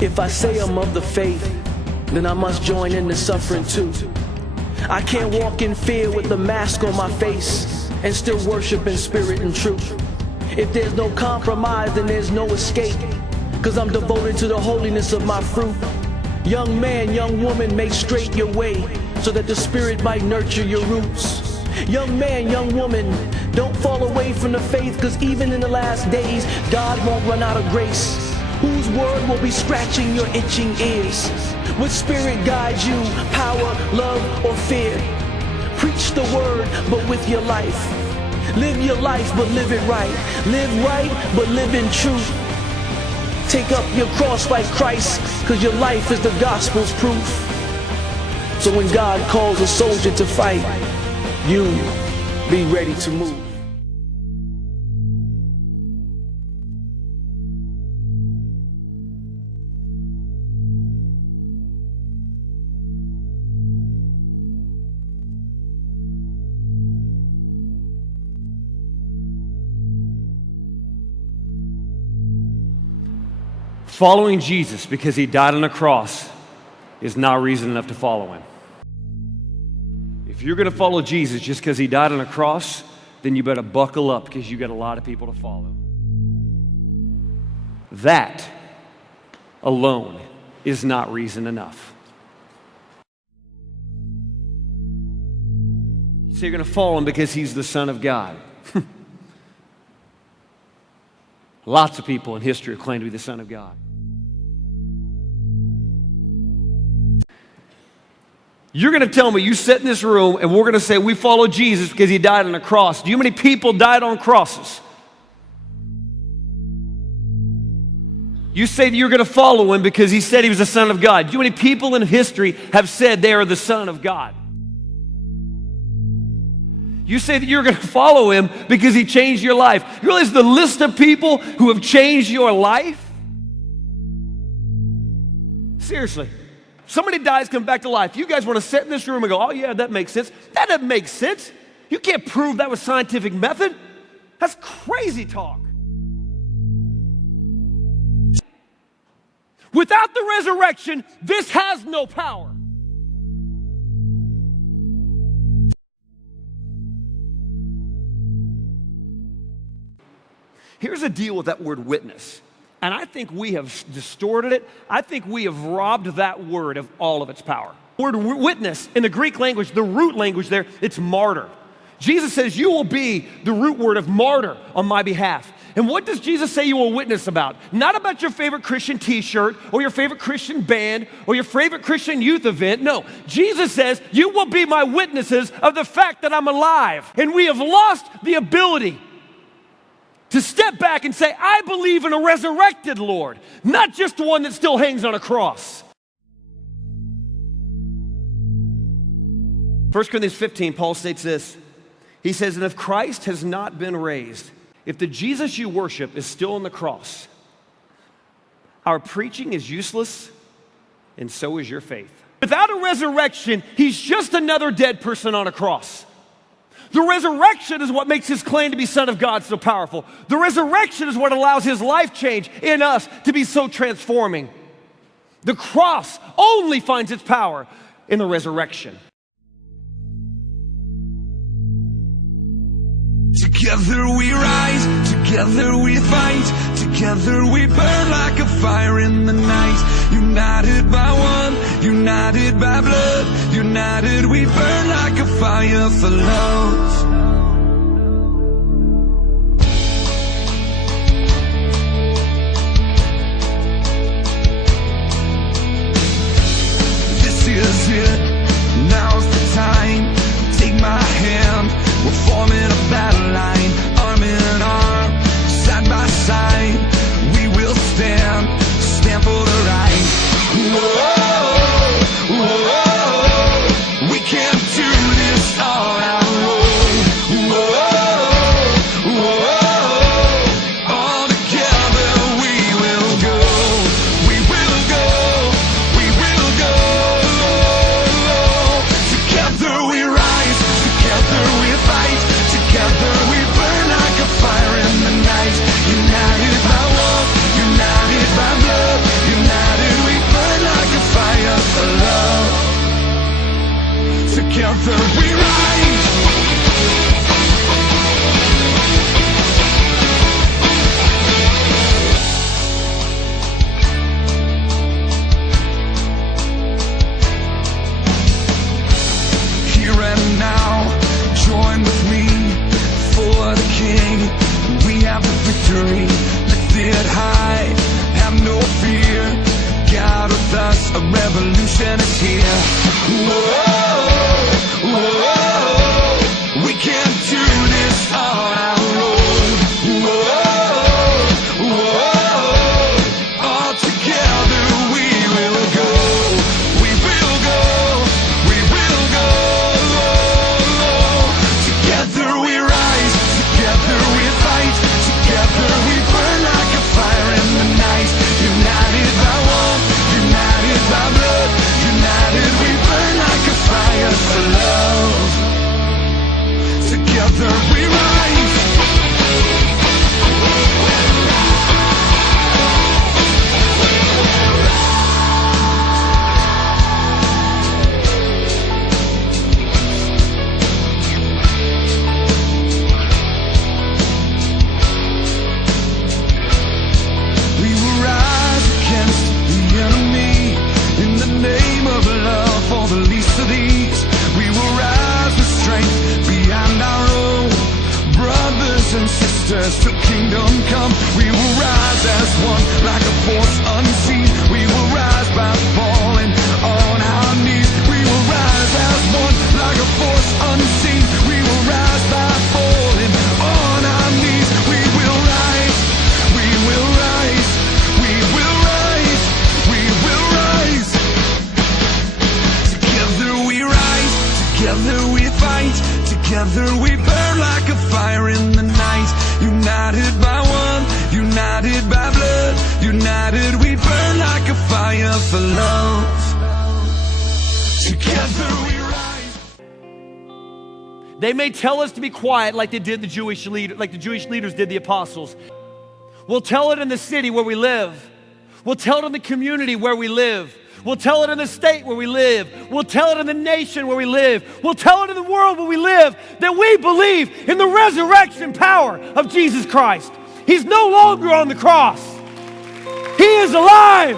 If I say I'm of the faith, then I must join in the suffering too. I can't walk in fear with the mask on my face and still worship in spirit and truth. If there's no compromise, then there's no escape, 'cause I'm devoted to the holiness of my fruit. Young man, young woman, make straight your way so that the spirit might nurture your roots. Young man, young woman, don't fall away from the faith, 'cause even in the last days, God won't run out of grace. Whose word will be scratching your itching ears? What spirit guides you, power, love, or fear? Preach the word, but with your life. Live your life, but live it right. Live right, but live in truth. Take up your cross like Christ, 'cause your life is the gospel's proof. So when God calls a soldier to fight, you be ready to move. Following Jesus because he died on a cross is not reason enough to follow him. If you're going to follow Jesus just because he died on a cross, then you better buckle up, because you got a lot of people to follow. That alone is not reason enough. So you're going to follow him because he's the Son of God. Lots of people in history have claimed to be the Son of God. You're going to tell me you sit in this room and we're going to say we follow Jesus because he died on a cross. Do you know how many people died on crosses? You say that you're going to follow him because he said he was the Son of God. Do you know how many people in history have said they are the Son of God? You say that you're going to follow him because he changed your life. You realize the list of people who have changed your life? Seriously. Somebody dies, come back to life. You guys want to sit in this room and go, oh yeah, that makes sense. That doesn't make sense. You can't prove that with scientific method. That's crazy talk. Without the resurrection, this has no power. Here's the deal with that word witness. And I think we have distorted it. I think we have robbed that word of all of its power. The word witness in the Greek language, the root language there, it's martyr. Jesus says you will be the root word of martyr on my behalf. And what does Jesus say you will witness about? Not about your favorite Christian t-shirt or your favorite Christian band or your favorite Christian youth event. No, Jesus says you will be my witnesses of the fact that I'm alive. And we have lost the ability to step back and say, I believe in a resurrected Lord, not just one that still hangs on a cross. 1 Corinthians 15, Paul states this. He says, and if Christ has not been raised, if the Jesus you worship is still on the cross, our preaching is useless, and so is your faith. Without a resurrection, he's just another dead person on a cross. The resurrection is what makes his claim to be Son of God so powerful. The resurrection is what allows his life change in us to be so transforming. The cross only finds its power in the resurrection. Together we rise, together we fight, together we burn like a fire in the night. United by one, united by blood, united we burn like a fire for love. This is it, now's the time. Take my hand, we're forming a battle line, arm in arm, side by side. We will stand for the right. Whoa, whoa, we can't do this on our own. resurrection is here. Whoa, whoa, we can't do this on our own. Whoa, whoa, all together we will go. We will go. We will go. Together we rise. Together we fight. Together we burn like a fire in the night. United by one. United by blood. United we burn like a fire for love. Together we rise. We will rise against the enemy in the name of love for the least of these. We will rise with strength beyond our own. Brothers and sisters, till kingdom come, we will rise as one like a force unseen. We will rise by falling on our knees. We will rise as one like a force unseen. We will rise by falling on our knees. We will rise. We will rise. We will rise. We will rise. Together we rise. Together we fight. Together we burn like a fire in the night. United by one. United by blood. United we burn like a fire for love. Together we rise. They may tell us to be quiet like they did the Jewish leaders did the apostles. We'll tell it in the city where we live. We'll tell it in the community where we live. We'll tell it in the state where we live. We'll tell it in the nation where we live. We'll tell it in the world where we live that we believe in the resurrection power of Jesus Christ. He's no longer on the cross. He is alive.